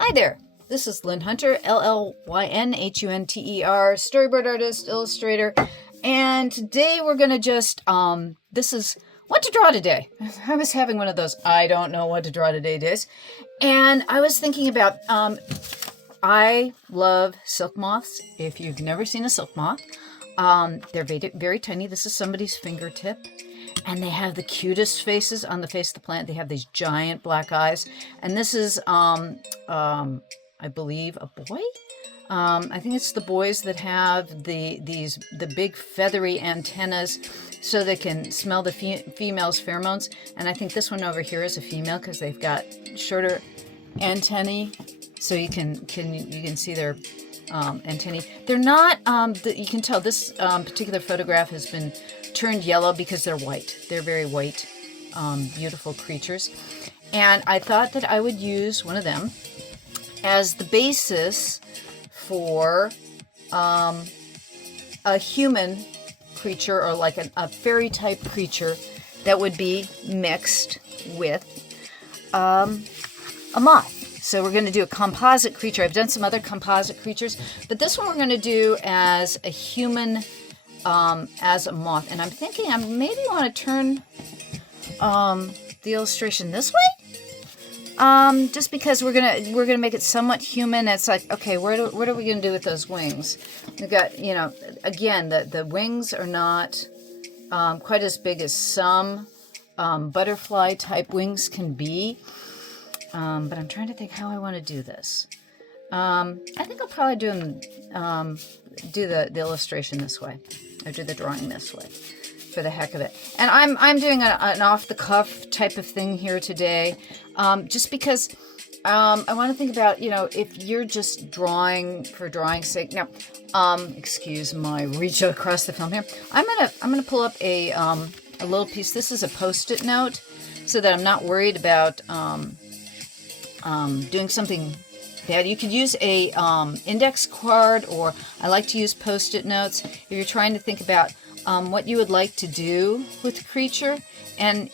Hi there, this is Llyn Hunter, Llynhunter, storyboard artist, illustrator, and today we're going to just, this is what to draw today. I was having one of those I don't know what to draw today days, and I was thinking about, I love silk moths. If you've never seen a silk moth, they're very, very tiny. This is somebody's fingertip. And they have the cutest faces on the face of the plant. They have these giant black eyes. And this is, I believe, a boy. I think it's the boys that have the big feathery antennas so they can smell the female's pheromones. And I think this one over here is a female because they've got shorter antennae, so you can see their antennae. They're not. You can tell this particular photograph has been turned yellow because they're white. They're very white, beautiful creatures. And I thought that I would use one of them as the basis for a human creature, or like a fairy type creature that would be mixed with a moth. So we're going to do a composite creature. I've done some other composite creatures, but this one we're going to do as a human, as a moth. And I'm thinking I maybe want to turn the illustration this way, just because we're gonna make it somewhat human. It's like, okay, what are we gonna do with those wings? We've got, again, the wings are not quite as big as some butterfly type wings can be. But I'm trying to think how I want to do this. I think I'll probably do the illustration this way, or do the drawing this way, for the heck of it. And I'm doing an off the cuff type of thing here today, just because I want to think about, if you're just drawing for drawing's sake. Now, excuse my reach across the film here. I'm gonna pull up a little piece. This is a Post-it note, so that I'm not worried about doing something bad. You could use a index card, or I like to use Post-it notes if you're trying to think about what you would like to do with the creature. And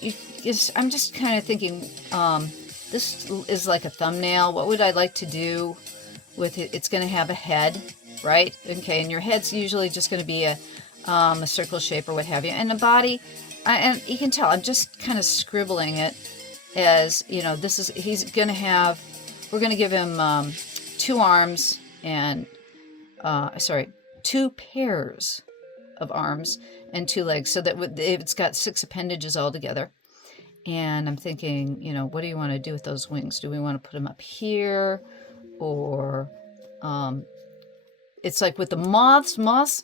I'm just kind of thinking, this is like a thumbnail. What would I like to do with it? It's going to have a head, right? Okay, and your head's usually just going to be a circle shape or what have you. And the body, and you can tell I'm just kind of scribbling it as, we're going to give him 2 arms and, 2 pairs of arms and 2 legs, so that it's got 6 appendages all together. And I'm thinking, what do you want to do with those wings? Do we want to put them up here? Or, it's like with the moths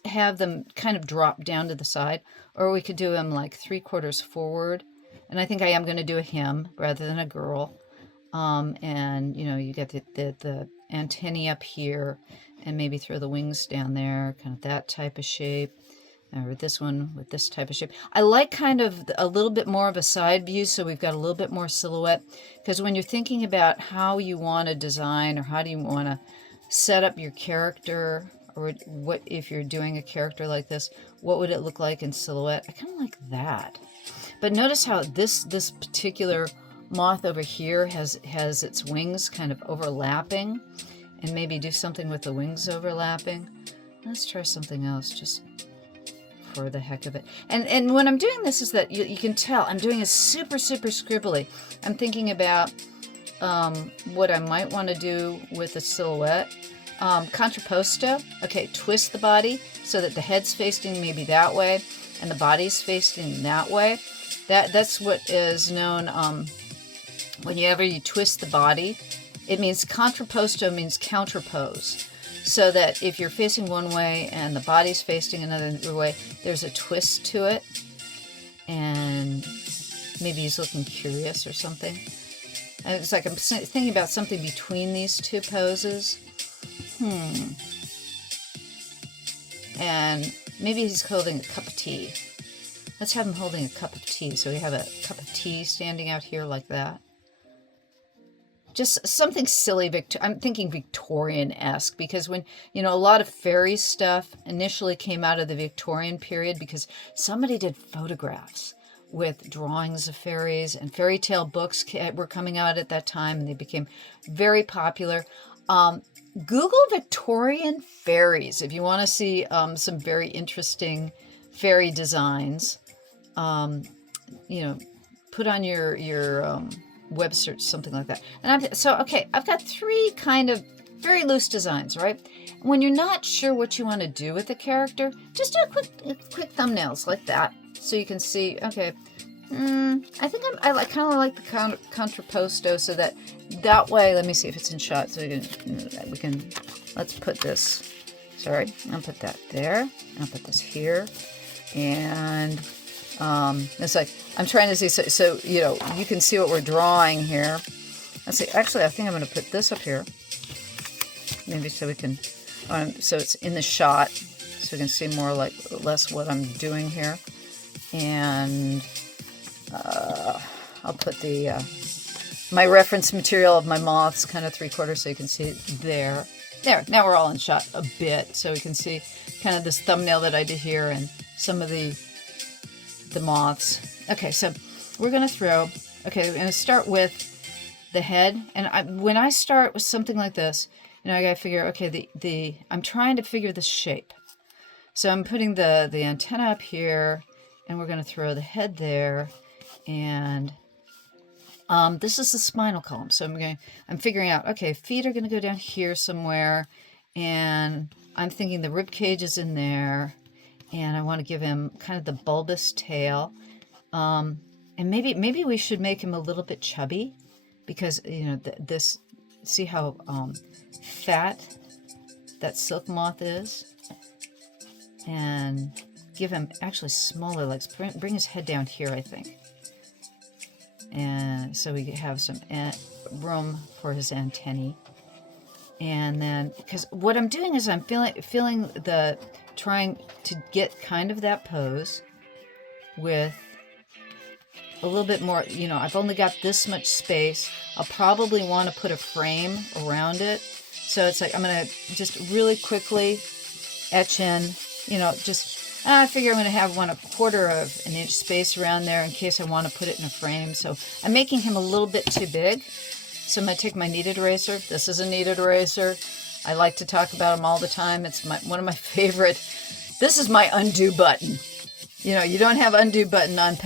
have them kind of drop down to the side, or we could do them like 3/4 forward. And I think I am going to do a him rather than a girl. And, you get the antennae up here, and maybe throw the wings down there, kind of that type of shape. Or this one with this type of shape. I like kind of a little bit more of a side view, so we've got a little bit more silhouette. Because when you're thinking about how you want to design, or how do you want to set up your character, or what if you're doing a character like this, what would it look like in silhouette? I kind of like that. But notice how this particular moth over here has its wings kind of overlapping, and maybe do something with the wings overlapping. Let's try something else just for the heck of it. And when I'm doing this is that you can tell I'm doing a super, super scribbly. I'm thinking about what I might want to do with the silhouette. Contrapposto. Okay, twist the body so that the head's facing maybe that way and the body's facing that way. That's what is known, whenever you twist the body, it means contrapposto means counterpose. So that if you're facing one way and the body's facing another way, there's a twist to it. And maybe he's looking curious or something. And it's like I'm thinking about something between these 2 poses. And maybe he's holding a cup of tea. Let's have him holding a cup of tea. So we have a cup of tea standing out here like that. Just something silly. I'm thinking Victorian-esque, because when, a lot of fairy stuff initially came out of the Victorian period because somebody did photographs with drawings of fairies, and fairy tale books were coming out at that time, and they became very popular. Google Victorian fairies if you want to see some very interesting fairy designs. You know, put on your web search, something like that. And I've got 3 kind of very loose designs, right? When you're not sure what you want to do with the character, just do quick thumbnails like that, so you can see. Okay, I think I kind of like the contrapposto, so that way. Let me see if it's in shot, so we can. Let's put this. Sorry, I'll put that there. I'll put this here, and it's like I'm trying to see. So you know, you can see what we're drawing here. Let's see. Actually, I think I'm going to put this up here. Maybe so we can, so it's in the shot, so we can see less what I'm doing here. And I'll put my reference material of my moths kind of 3/4, so you can see it there. There, now we're all in shot a bit, so we can see kind of this thumbnail that I did here and some of the moths. Okay, so we're going to we're going to start with the head. And when I start with something like this, you know, I got to figure, okay, I'm trying to figure the shape. So I'm putting the antenna up here, and we're going to throw the head there. And this is the spinal column. So I'm figuring out, okay, feet are going to go down here somewhere. And I'm thinking the rib cage is in there. And I want to give him kind of the bulbous tail. And maybe we should make him a little bit chubby, because, you know, see how fat that silk moth is, and give him actually smaller legs. Bring his head down here, I think, and so we have some room for his antennae. And then, because what I'm doing is I'm trying to get kind of that pose with a little bit more, you know, I've only got this much space. I'll probably want to put a frame around it. So it's like I'm going to just really quickly etch in, you know, I figure I'm going to have 1/4 of an inch space around there in case I want to put it in a frame. So I'm making him a little bit too big. So I'm going to take my kneaded eraser. This is a kneaded eraser. I like to talk about them all the time. It's one of my favorite. This is my undo button. You know, you don't have undo button on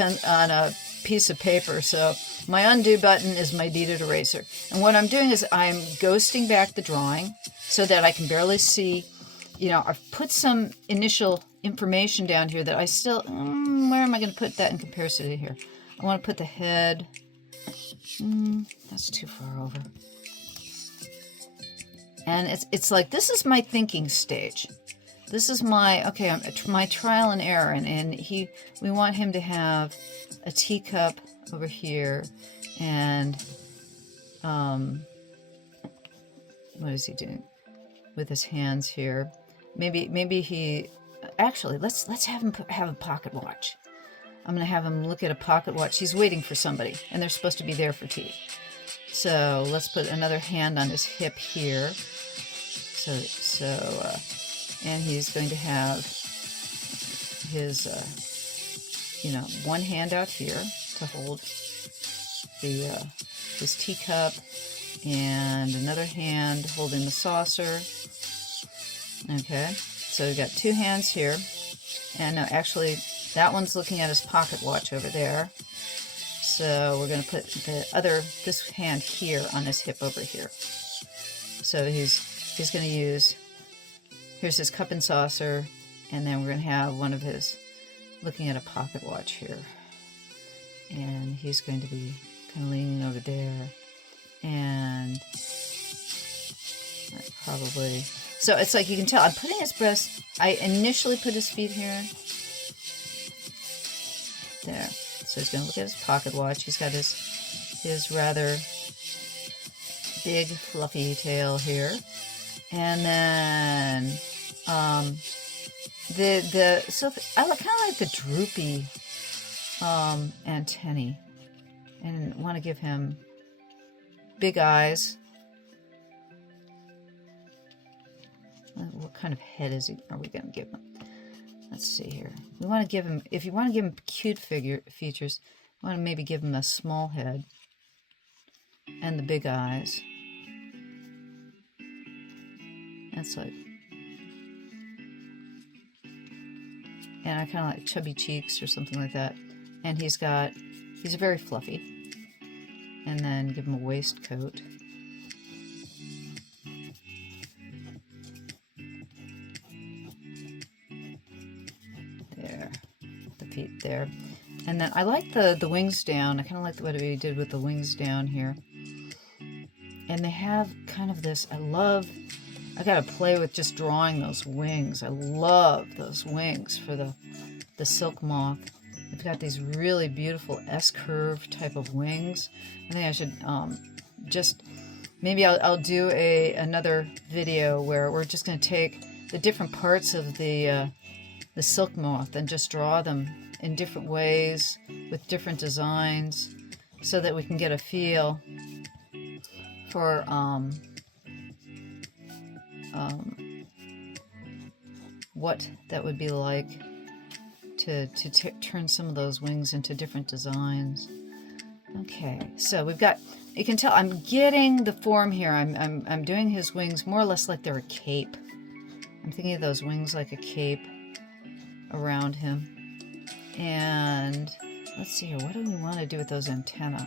a piece of paper, so my undo button is my kneaded eraser. And what I'm doing is I'm ghosting back the drawing so that I can barely see. You know, I've put some initial information down here that I still, where am I going to put that in comparison to here? I want to put the head, that's too far over. And it's like, this is my thinking stage. This is my trial and error, and we want him to have a teacup over here, and what is he doing with his hands here? Maybe he actually let's have him have a pocket watch. I'm gonna have him look at a pocket watch. He's waiting for somebody, and they're supposed to be there for tea. So let's put another hand on his hip here. And he's going to have his, one hand out here to hold his teacup, and another hand holding the saucer. Okay, so we've got 2 hands here, and actually that one's looking at his pocket watch over there. So we're going to put this hand here on his hip over here. So he's going to use. Here's his cup and saucer, and then we're going to have one of his looking at a pocket watch here. And he's going to be kind of leaning over there. And probably... So it's like you can tell, I'm putting his breast... I initially put his feet here. There. So he's going to look at his pocket watch. He's got his rather big, fluffy tail here. And then... so I kind of like the droopy antennae, and want to give him big eyes. What kind of head are we going to give him? let's see here. We want to give him, if you want to give him cute features, you want to maybe give him a small head and the big eyes. That's like, and I kind of like chubby cheeks or something like that. And he's very fluffy. And then give him a waistcoat. There, the feet there. And then I like the wings down. I kind of like what we did with the wings down here. And they have kind of this, I gotta play with just drawing those wings. I love those wings for the silk moth. They've got these really beautiful S-curve type of wings. I think I should maybe I'll do another video where we're just gonna take the different parts of the silk moth and just draw them in different ways with different designs so that we can get a feel for what that would be like to turn some of those wings into different designs. Okay, so we've got, you can tell I'm getting the form here. I'm doing his wings more or less like they're a cape. I'm thinking of those wings like a cape around him. And let's see here, what do we want to do with those antennae?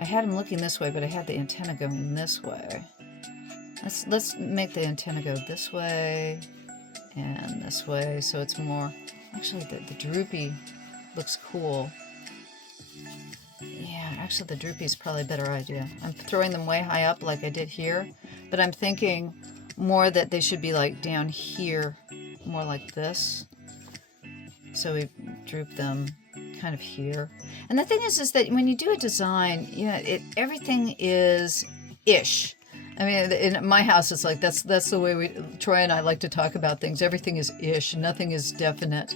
I had him looking this way, but I had the antenna going this way. Let's make the antenna go this way and this way, so it's more, actually the droopy looks cool. Yeah, actually the droopy is probably a better idea. I'm throwing them way high up like I did here, but I'm thinking more that they should be like down here, more like this. So we droop them kind of here. And the thing is that when you do a design, everything is ish. I mean, in my house, it's like that's the way Troy and I like to talk about things. Everything is ish. Nothing is definite.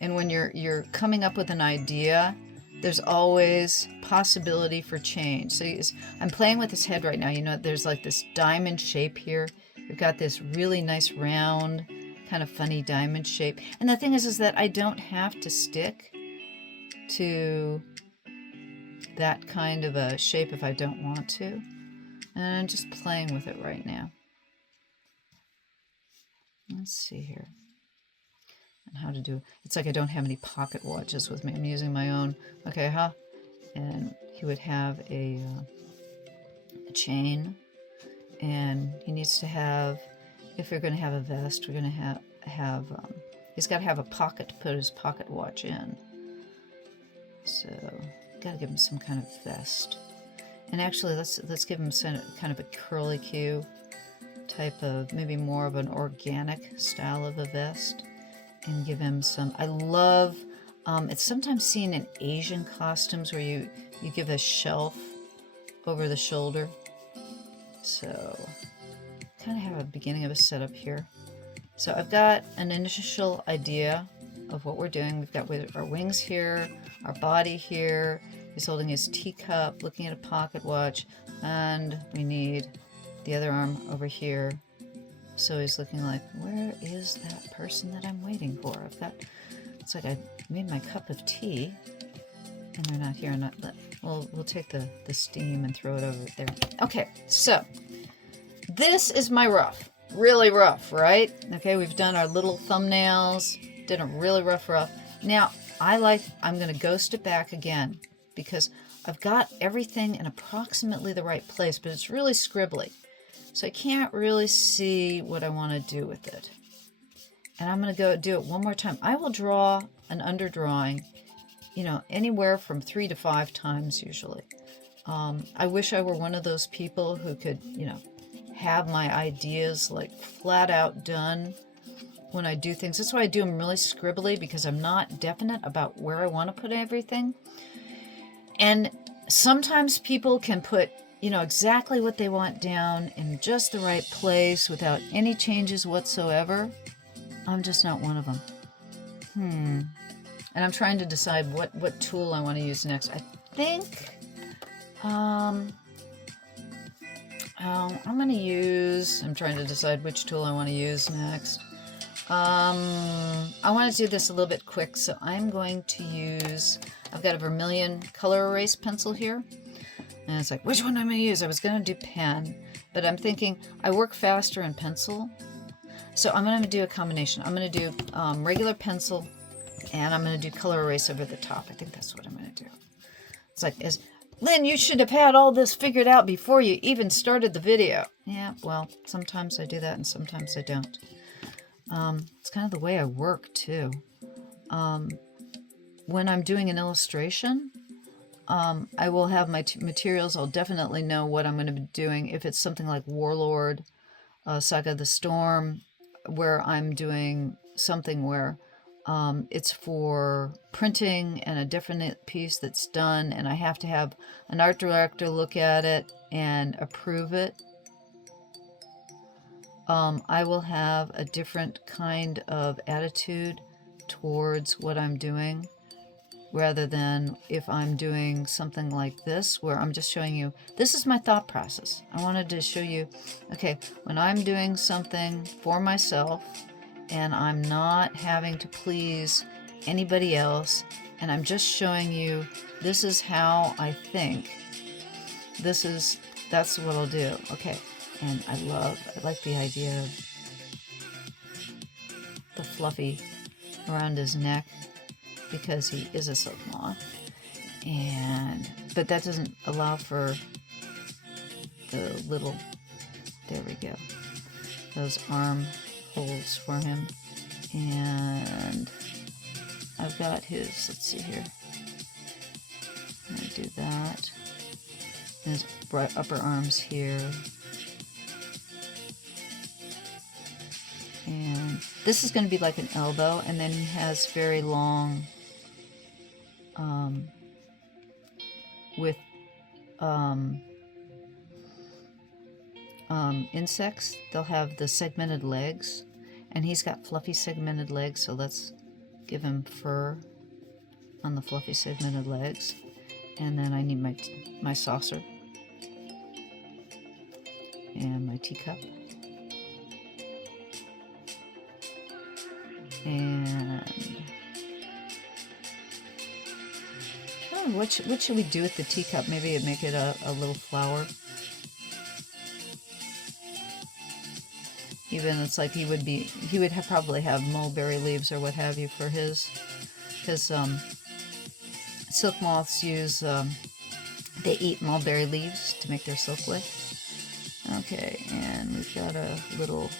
And when you're coming up with an idea, there's always possibility for change. So I'm playing with his head right now. There's like this diamond shape here. We've got this really nice round, kind of funny diamond shape. And the thing is that I don't have to stick to that kind of a shape if I don't want to. And I'm just playing with it right now. Let's see here. And how to do, it's like I don't have any pocket watches with me. I'm using my own. Okay, and he would have a chain. And he needs to have, if we're going to have a vest, we're going to have he's got to have a pocket to put his pocket watch in. So, got to give him some kind of vest. And actually, let's give him kind of a curly Q type of, maybe more of an organic style of a vest. And give him some, I love, it's sometimes seen in Asian costumes where you give a shelf over the shoulder. So, kind of have a beginning of a setup here. So I've got an initial idea of what we're doing. We've got our wings here, our body here. He's holding his teacup, looking at a pocket watch, and we need the other arm over here. So he's looking like, where is that person that I'm waiting for? It's like I made my cup of tea, and they're not here. We'll take the steam and throw it over there. Okay, so this is my rough. Really rough, right? Okay, we've done our little thumbnails, did a really rough. Now, I'm going to ghost it back again because I've got everything in approximately the right place, but it's really scribbly. So I can't really see what I want to do with it. And I'm going to go do it one more time. I will draw an underdrawing, anywhere from 3 to 5 times usually. I wish I were one of those people who could, have my ideas like flat out done when I do things. That's why I do them really scribbly, because I'm not definite about where I want to put everything. And sometimes people can put, exactly what they want down in just the right place without any changes whatsoever. I'm just not one of them. And I'm trying to decide what tool I want to use next. I think I'm trying to decide which tool I want to use next. I want to do this a little bit quick, so I'm going to use, I've got a vermilion color erase pencil here, and it's like, which one am I going to use? I was going to do pen, but I'm thinking I work faster in pencil, so I'm going to do a combination. I'm going to do regular pencil, and I'm going to do color erase over the top. I think that's what I'm going to do. It's like, Lynn, you should have had all this figured out before you even started the video. Yeah, well, sometimes I do that and sometimes I don't. It's kind of the way I work, too. When I'm doing an illustration, I will have my materials. I'll definitely know what I'm going to be doing. If it's something like Warlord, Saga of the Storm, where I'm doing something where it's for printing and a definite piece that's done, and I have to have an art director look at it and approve it. I will have a different kind of attitude towards what I'm doing, rather than if I'm doing something like this, where I'm just showing you, this is my thought process. I wanted to show you, okay, when I'm doing something for myself, and I'm not having to please anybody else, and I'm just showing you, this is how I think. That's what I'll do. Okay. And I like the idea of the fluffy around his neck, because he is a silk moth. But that doesn't allow for the little, there we go, those arm holes for him. And I've got his, let's see here, I'm going to do that. His upper arms here. And this is going to be like an elbow, and then he has very long, with insects, they'll have the segmented legs, and he's got fluffy segmented legs, so let's give him fur on the fluffy segmented legs. And then I need my saucer and my teacup. And what should we do with the teacup? Maybe make it a little flower. Even it's like he would probably have mulberry leaves or what have you for his, because silk moths use, they eat mulberry leaves to make their silk with. Okay, and we've got a little,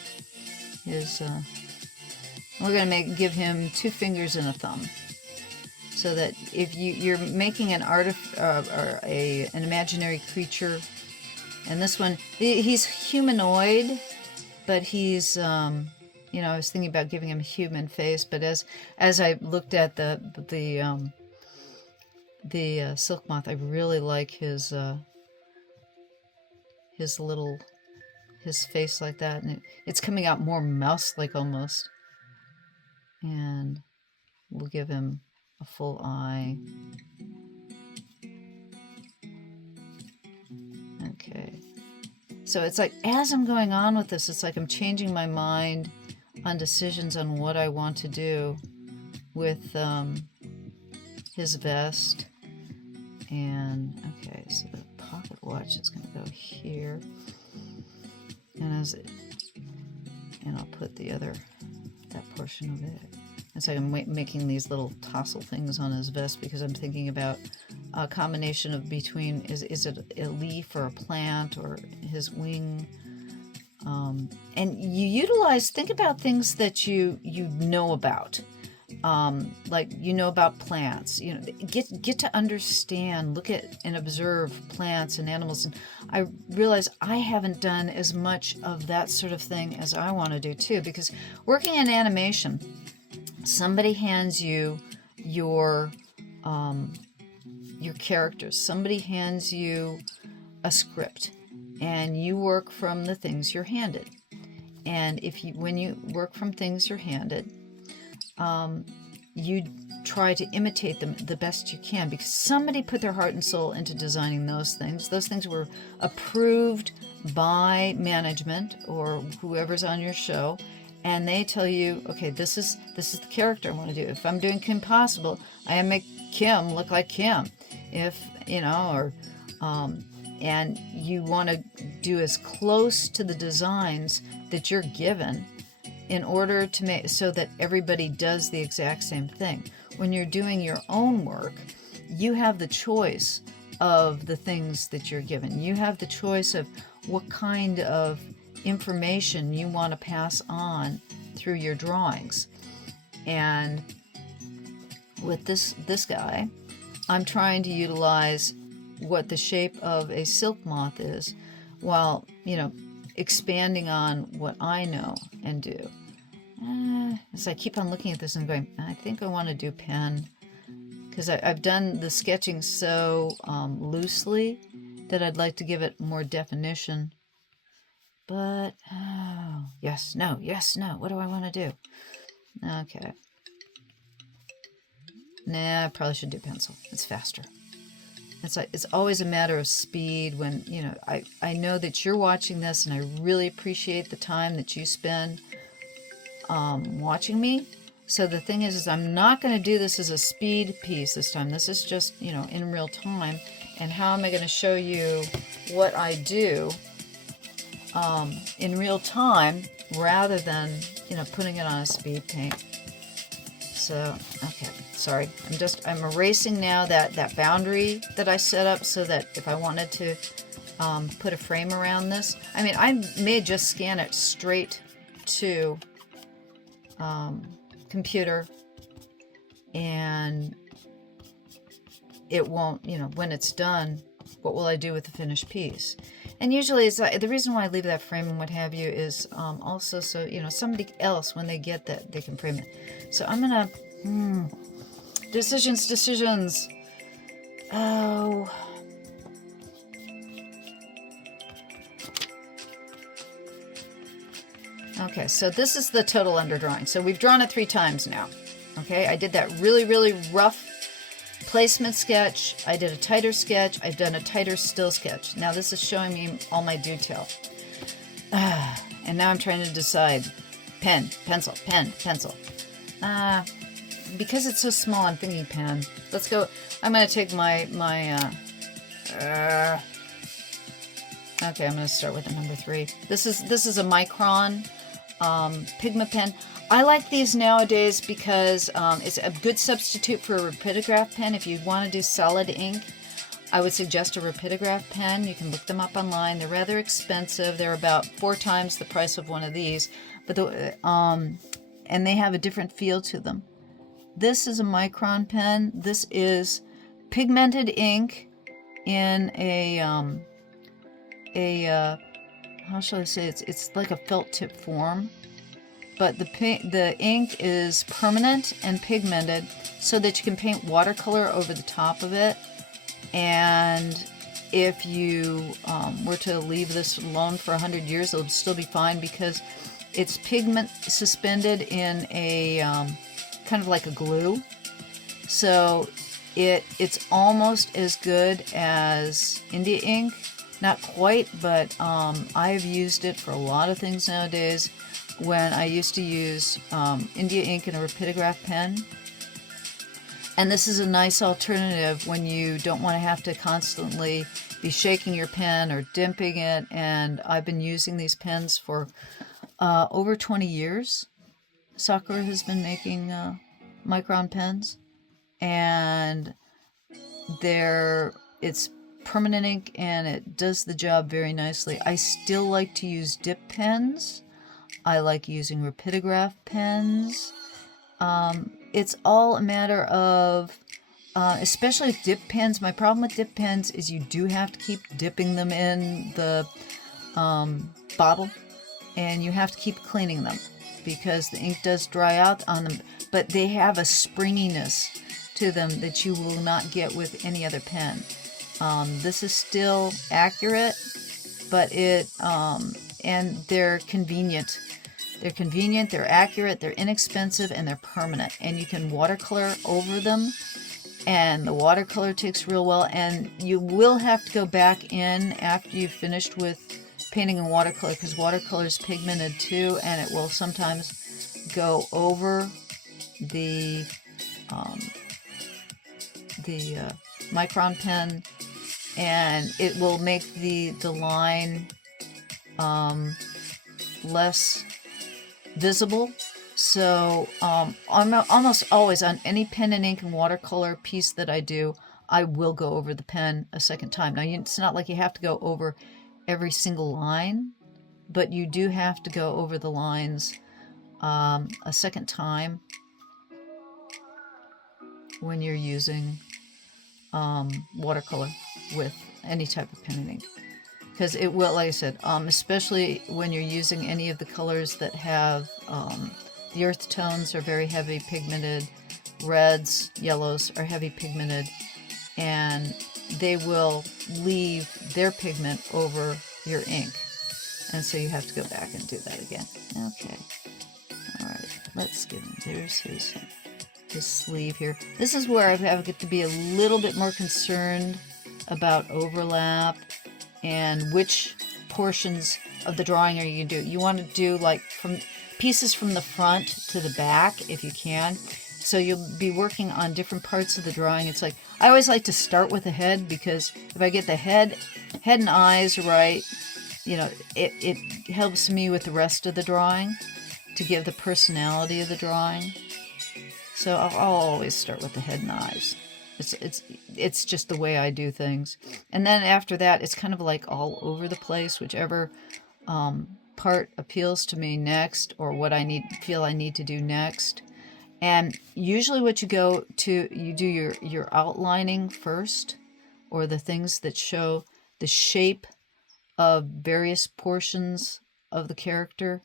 we're going to give him 2 fingers and a thumb, so that if you're making an an imaginary creature, and this one, he's humanoid, but he's, I was thinking about giving him a human face, but as I looked at the silk moth, I really like his face like that, and it's coming out more mouse-like almost. And we'll give him a full eye. Okay. So it's like, as I'm going on with this, it's like I'm changing my mind on decisions on what I want to do with his vest. And, okay, so the pocket watch is going to go here. And I'll put that portion of it. It's like I'm making these little tassel things on his vest, because I'm thinking about a combination of between, is it a leaf or a plant or his wing? And you think about things that you know about. Like, about plants, get to understand, look at and observe plants and animals. And I realize I haven't done as much of that sort of thing as I want to do too, because working in animation, somebody hands you your characters, somebody hands you a script, and you work from the things you're handed. And when you work from things you're handed, you try to imitate them the best you can, because somebody put their heart and soul into designing those things. Those things were approved by management or whoever's on your show, and they tell you, okay, this is the character I want to do. If I'm doing Kim Possible, I make Kim look like Kim. If, you know, or and you want to do as close to the designs that you're given in order to make so that everybody does the exact same thing. When you're doing your own work, you have the choice of the things that you're given. You have the choice of what kind of information you want to pass on through your drawings. And with this guy, I'm trying to utilize what the shape of a silk moth is while, you know, expanding on what I know and do. As I keep on looking at this and going, I think I want to do pen, because I've done the sketching so loosely that I'd like to give it more definition. But, oh, yes, no, what do I want to do? Okay. Nah, I probably should do pencil. It's faster. It's always a matter of speed when, you know, I know that you're watching this, and I really appreciate the time that you spend watching me. So the thing is I'm not going to do this as a speed piece this time. This is just, you know, in real time. And how am I going to show you what I do in real time rather than, you know, putting it on a speed paint? So, okay, sorry. I'm erasing now that boundary that I set up so that if I wanted to put a frame around this, I mean, I may just scan it straight to computer, and it won't, you know, when it's done, what will I do with the finished piece? And usually it's the reason why I leave that frame and what have you is also so, you know, somebody else, when they get that, they can frame it. So I'm gonna decisions. Oh, okay, so this is the total underdrawing. So we've drawn it 3 times now. Okay, I did that really, really rough placement sketch. I did a tighter sketch. I've done a tighter still sketch. Now this is showing me all my detail. And now I'm trying to decide pen, pencil, pen, pencil. Because it's so small, I'm thinking pen. Let's go. I'm going to take my okay, I'm going to start with the number 3. This is a micron Pigma pen. I like these nowadays because it's a good substitute for a rapidograph pen. If you want to do solid ink, I would suggest a rapidograph pen. You can look them up online. They're rather expensive. They're about 4 times the price of one of these, but and they have a different feel to them. This is a micron pen. This is pigmented ink in a how shall I say, it's like a felt tip form, but the ink is permanent and pigmented so that you can paint watercolor over the top of it. And if you were to leave this alone for 100 years, it'll still be fine because it's pigment suspended in a kind of like a glue. So it's almost as good as India ink. Not quite, but I've used it for a lot of things nowadays. When I used to use India ink in a rapidograph pen. And this is a nice alternative when you don't want to have to constantly be shaking your pen or dipping it. And I've been using these pens for over 20 years. Sakura has been making micron pens. And it's permanent ink and it does the job very nicely. I still like to use dip pens. I like using rapidograph pens. It's all a matter of, especially with dip pens, my problem with dip pens is you do have to keep dipping them in the bottle, and you have to keep cleaning them because the ink does dry out on them, but they have a springiness to them that you will not get with any other pen. This is still accurate, but and they're convenient. They're convenient, they're accurate, they're inexpensive, and they're permanent. And you can watercolor over them, and the watercolor takes real well. And you will have to go back in after you've finished with painting in watercolor, because watercolor is pigmented too, and it will sometimes go over the micron pen, and it will make the line less visible. So I'm almost always on any pen and ink and watercolor piece that I do, I will go over the pen a second time. Now, it's not like you have to go over every single line, but you do have to go over the lines a second time when you're using watercolor with any type of pen and ink. Because it will, like I said, especially when you're using any of the colors that have the earth tones are very heavy pigmented, reds, yellows are heavy pigmented, and they will leave their pigment over your ink. And so you have to go back and do that again. Okay. All right. Let's get him. There's his sleeve here. This is where I have to be a little bit more concerned about overlap and which portions of the drawing are you going to do. You want to do like from pieces from the front to the back if you can. So you'll be working on different parts of the drawing. It's like, I always like to start with the head, because if I get the head and eyes right, you know, it helps me with the rest of the drawing to give the personality of the drawing. So I'll always start with the head and eyes. It's just the way I do things. And then after that, it's kind of like all over the place, whichever part appeals to me next, or what I feel I need to do next. And usually what you do your outlining first, or the things that show the shape of various portions of the character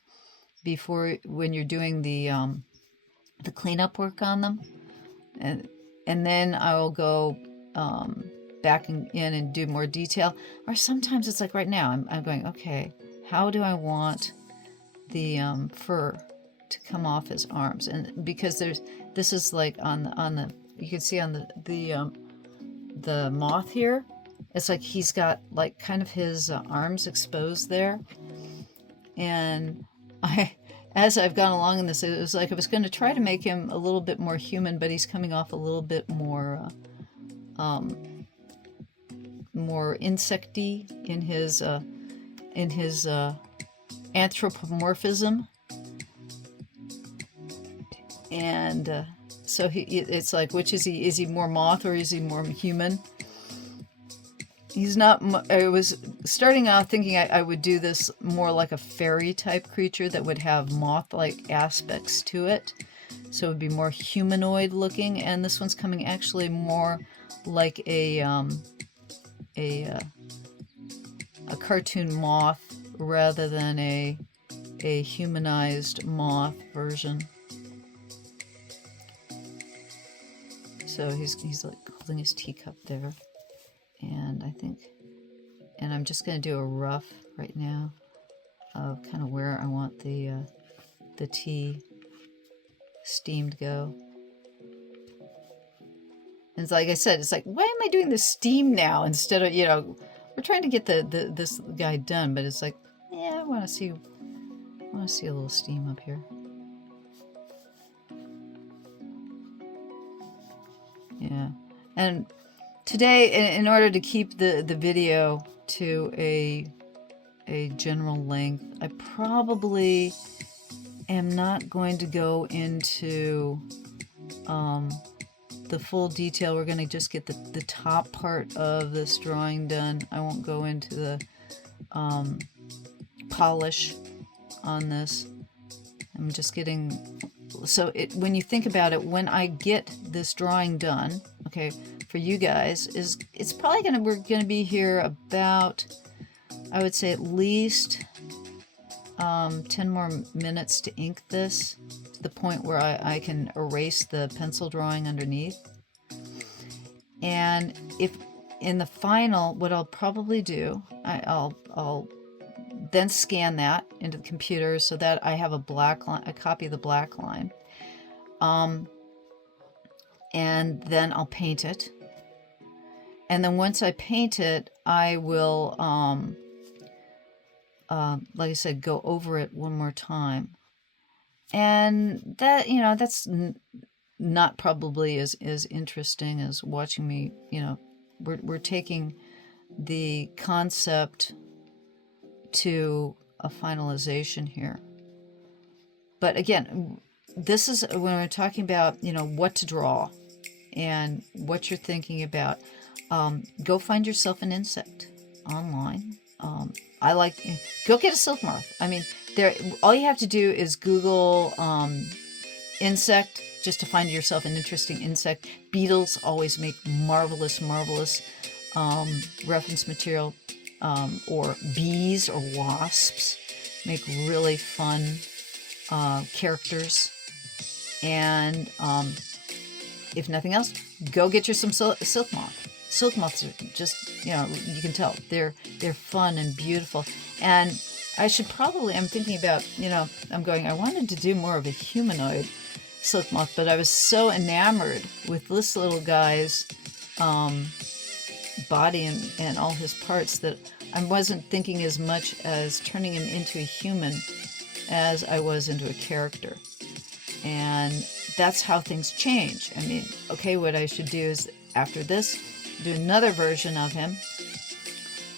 before, when you're doing the cleanup work on them. And then I will go back in and do more detail. Or sometimes it's like right now, I'm going, okay, how do I want the fur to come off his arms? And because this is like on the you can see on the moth here, it's like he's got like kind of his arms exposed there. And as I've gone along in this, it was like I was going to try to make him a little bit more human, but he's coming off a little bit more more insecty in his anthropomorphism. And so it's like, which is he? Is he more moth or is he more human? He's not. I was starting out thinking I would do this more like a fairy type creature that would have moth-like aspects to it, so it would be more humanoid looking. And this one's coming actually more like a cartoon moth rather than a humanized moth version. So he's like holding his teacup there. And I'm just going to do a rough right now of kind of where I want the tea steam to go. And it's like I said, it's like, why am I doing the steam now instead of, you know, we're trying to get this guy done, but it's like, yeah, I want to see a little steam up here. Yeah. And today, in order to keep the video to a general length, I probably am not going to go into the full detail. We're going to just get the top part of this drawing done. I won't go into the polish on this. I'm just getting... So when you think about it, when I get this drawing done, okay, for you guys, it's probably we're gonna be here about, I would say, at least 10 more minutes to ink this to the point where I can erase the pencil drawing underneath. And if in the final, what I'll probably do, I'll then scan that into the computer so that I have a black line, a copy of the black line. And then I'll paint it. And then once I paint it, I will like I said, go over it one more time. And that, you know, that's not probably as interesting as watching me, you know, we're taking the concept to a finalization here. But again, this is when we're talking about, you know, what to draw and what you're thinking about. Go find yourself an insect online. I like, go get a silk moth. I mean, there, all you have to do is Google insect just to find yourself an interesting insect. Beetles always make marvelous reference material, or bees or wasps make really fun characters. And if nothing else, go get you some silk moth. Silk moths are just, you know, you can tell they're fun and beautiful. And I should probably, I'm thinking about, you know, I wanted to do more of a humanoid silk moth, but I was so enamored with this little guy's body and all his parts that I wasn't thinking as much as turning him into a human as I was into a character. And that's how things change. I mean, okay, what I should do is, after this, do another version of him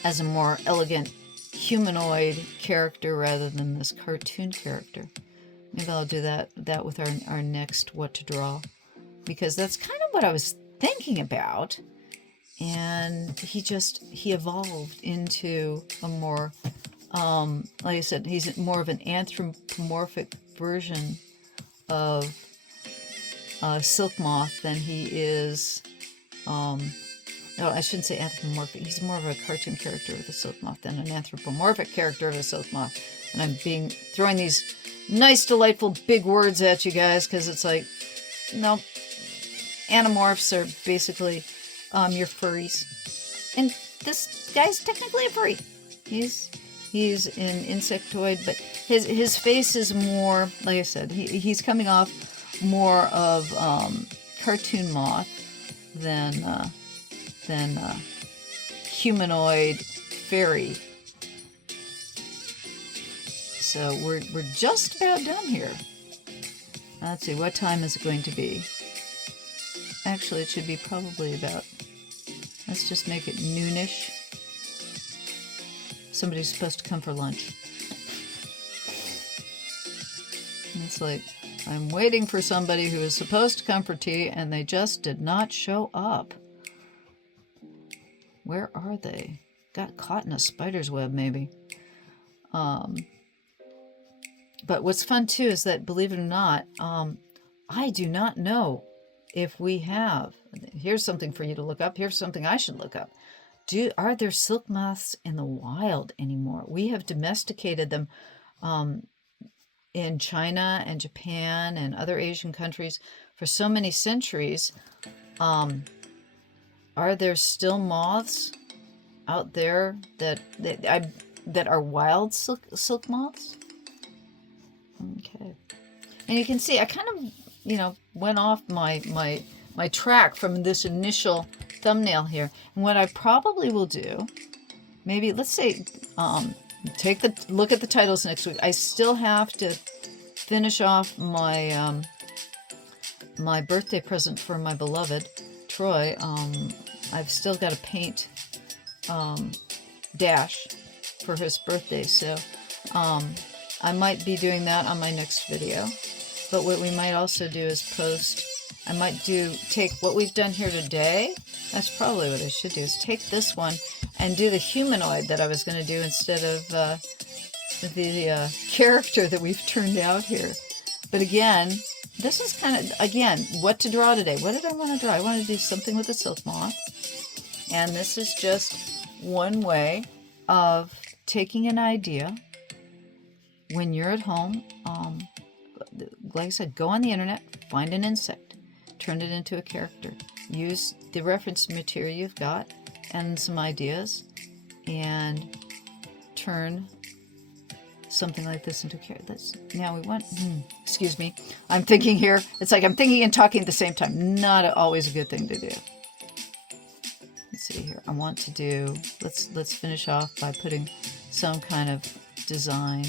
as a more elegant humanoid character rather than this cartoon character. Maybe I'll do that with our next What to Draw, because that's kind of what I was thinking about. And he evolved into a more, like I said, he's more of an anthropomorphic version of Silk Moth than he is, no, I shouldn't say anthropomorphic. He's more of a cartoon character of the Silk Moth than an anthropomorphic character of a Silk Moth. And I'm throwing these nice, delightful big words at you guys because it's like, no, animorphs are basically your furries. And this guy's technically a furry. He's an insectoid, but his face is more, like I said, he's coming off more of cartoon moth than humanoid fairy. So we're just about done here. Let's see, what time is it going to be? Actually, it should be probably about, let's just make it noonish. Somebody's supposed to come for lunch. And it's like, I'm waiting for somebody who is supposed to come for tea and they just did not show up. Where are they? Got caught in a spider's web, maybe. But what's fun, too, is that, believe it or not, I do not know if we have... Here's something for you to look up. Here's something I should look up. Are there silk moths in the wild anymore? We have domesticated them in China and Japan and other Asian countries for so many centuries. Are there still moths out there that are wild silk moths? Okay. And you can see I kind of, went off my track from this initial thumbnail here. And what I probably will do, maybe, let's say, look at the titles next week. I still have to finish off my my birthday present for my beloved Troy. I've still got to paint Dash for his birthday, so I might be doing that on my next video. But what we might also do is I might take what we've done here today. That's probably what I should do, is take this one and do the humanoid that I was going to do instead of the character that we've turned out here. But again, this is kind of, again, what to draw today. What did I want to draw? I want to do something with the silk moth. And this is just one way of taking an idea when you're at home. Like I said, go on the internet, find an insect, turn it into a character. Use the reference material you've got and some ideas, and turn something like this into a character. Now we want, excuse me, I'm thinking here. It's like I'm thinking and talking at the same time. Not always a good thing to do. Let's see here. I want to do, let's finish off by putting some kind of design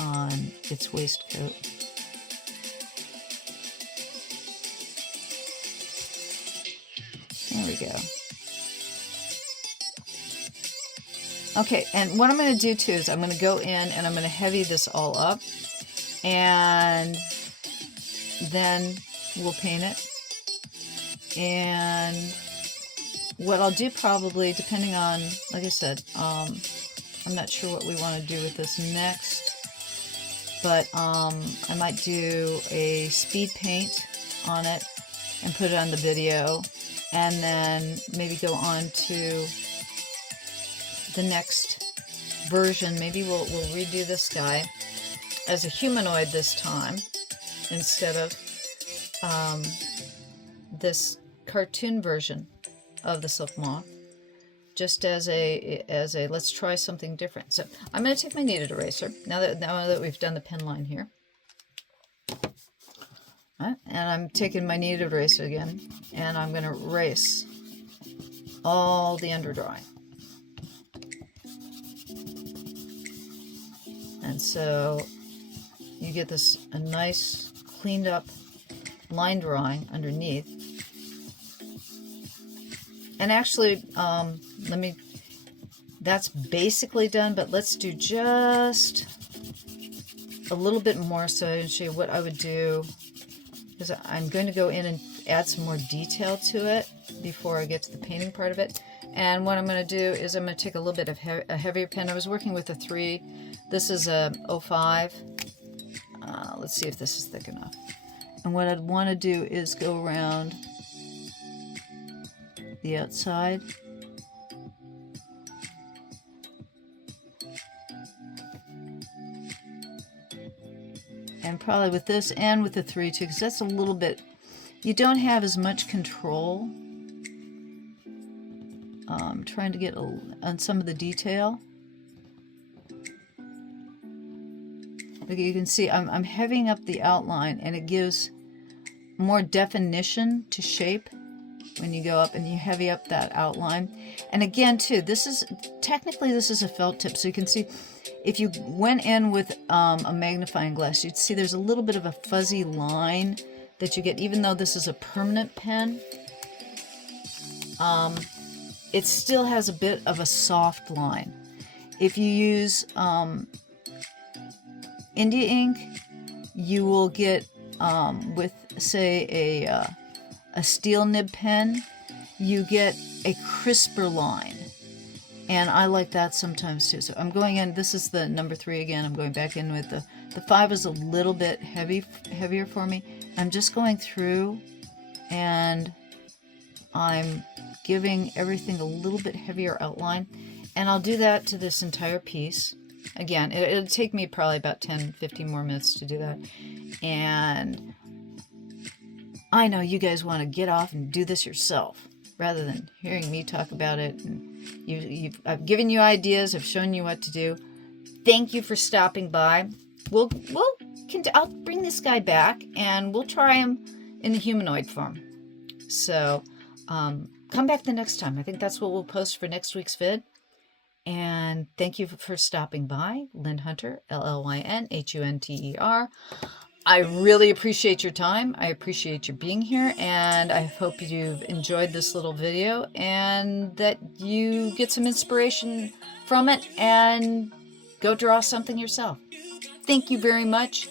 on its waistcoat. There we go. Okay, and what I'm going to do too is I'm going to go in and I'm going to heavy this all up, and then we'll paint it. And what I'll do probably, depending on, like I said, I'm not sure what we want to do with this next, but I might do a speed paint on it and put it on the video, and then maybe go on to the next version. Maybe we'll redo this guy as a humanoid this time instead of this cartoon version of the Silk Moth, just as a let's try something different. So I'm going to take my kneaded eraser now that we've done the pen line here. Right, and I'm taking my kneaded eraser again, and I'm going to erase all the underdrawing. And so you get a nice cleaned up line drawing underneath. And actually, that's basically done, but let's do just a little bit more so I can show you what I would do, because I'm going to go in and add some more detail to it before I get to the painting part of it. And what I'm going to do is I'm going to take a little bit of a heavier pen. I was working with a 3. This is a 05. Let's see if this is thick enough. And what I'd want to do is go around the outside. And probably with this and with the 3 too, because that's a little bit, you don't have as much control. Trying to get on some of the detail. Like you can see, I'm heavying up the outline, and it gives more definition to shape when you go up and you heavy up that outline. And again, too, this is a felt tip, so you can see if you went in with a magnifying glass, you'd see there's a little bit of a fuzzy line that you get, even though this is a permanent pen. It still has a bit of a soft line. If you use India ink, you will get, with say a steel nib pen, you get a crisper line. And I like that sometimes too. So I'm going in, this is the number 3 again, I'm going back in with the 5 is a little bit heavier for me. I'm just going through and I'm giving everything a little bit heavier outline. And I'll do that to this entire piece. Again, it'll take me probably about 10-15 more minutes to do that. And I know you guys want to get off and do this yourself rather than hearing me talk about it. And I've given you ideas, I've shown you what to do. Thank you for stopping by. I'll bring this guy back and we'll try him in the humanoid form. So come back the next time. I think that's what we'll post for next week's vid. And thank you for stopping by. Llyn Hunter, LLYNHUNTER. I really appreciate your time. I appreciate you being here, and I hope you've enjoyed this little video and that you get some inspiration from it and go draw something yourself. Thank you very much.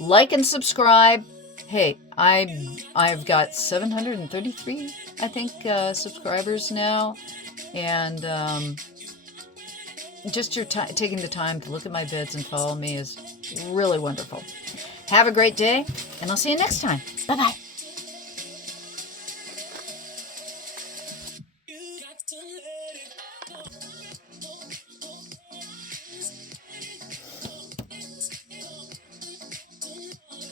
Like and subscribe. Hey, I've got 733, I think, subscribers now, and just your taking the time to look at my vids and follow me is really wonderful. Have a great day, and I'll see you next time. Bye-bye.